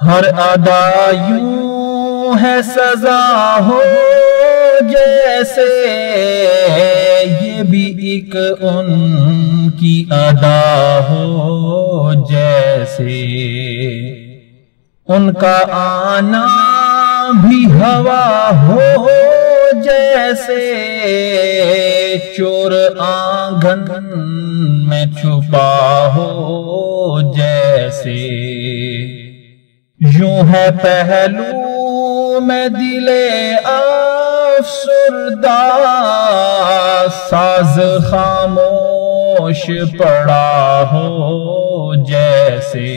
ہر ادا یوں ہے سزا ہو جیسے، یہ بھی ایک ان کی ادا ہو جیسے، ان کا آنا بھی ہوا ہو جیسے، چور آنگن میں چھپا ہو جیسے، یوں ہے پہلو میں دل افسردہ، ساز خاموش پڑا ہو جیسے،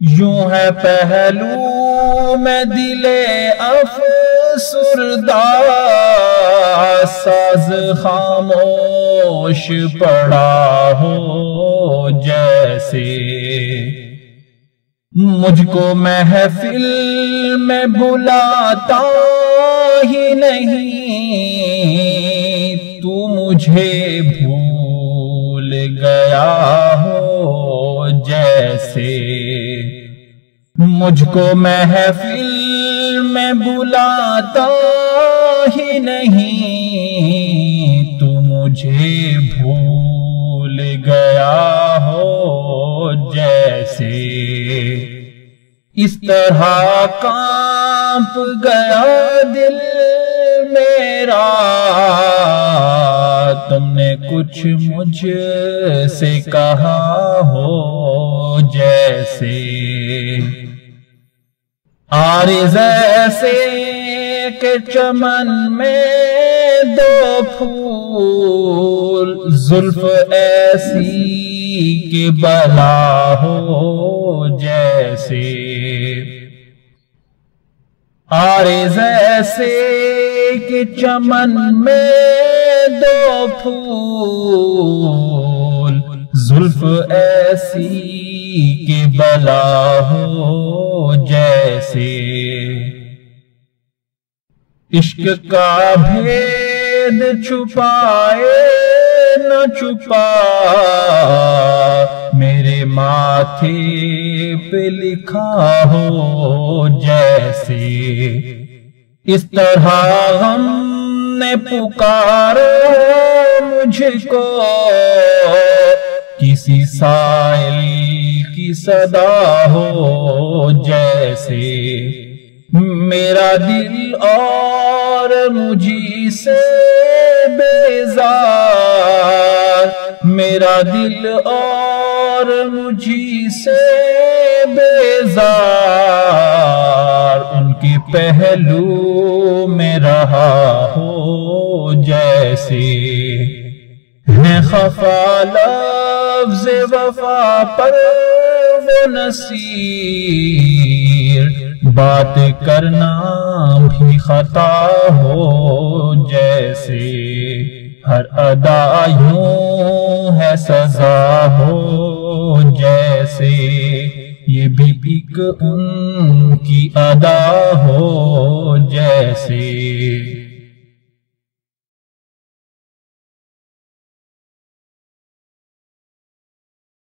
یوں ہے پہلو میں دل افسردہ، ساز خاموش پڑا ہو جیسے، مجھ کو محفل میں بلاتا ہی نہیں، تو مجھے بھول گیا ہو جیسے، مجھ کو محفل میں بلاتا ہی نہیں، تو مجھے بھول گیا ہو جیسے، اس طرح کانپ گیا دل میرا، تم نے کچھ مجھ سے کہا ہو جیسے، عارض ایسے کہ چمن میں دو پھول، زلف ایسی کہ بلا ہو جیسے، عارض ایسے کہ چمن میں دو پھول، زلف ایسی کہ بلا ہو جیسے، عشق کا بھید چھپائے نہ چھپا، میرے ماتھے پہ لکھا ہو جیسے، اس طرح ہم نے پکارا مجھ کو، کسی سائل کی صدا ہو جیسے، میرا دل اور مجھی سے بیزار، میرا دل اور مجھی سے بیزار، ان کے پہلو میں رہا ہو جیسے، ہے خفا لفظ وفا پر وہ نصیر، بات کرنا بھی خطا ہو جیسے، ہر ادا یوں ہے سزا ہو جیسے، یہ بھی ایک ان کی ادا ہو جیسے۔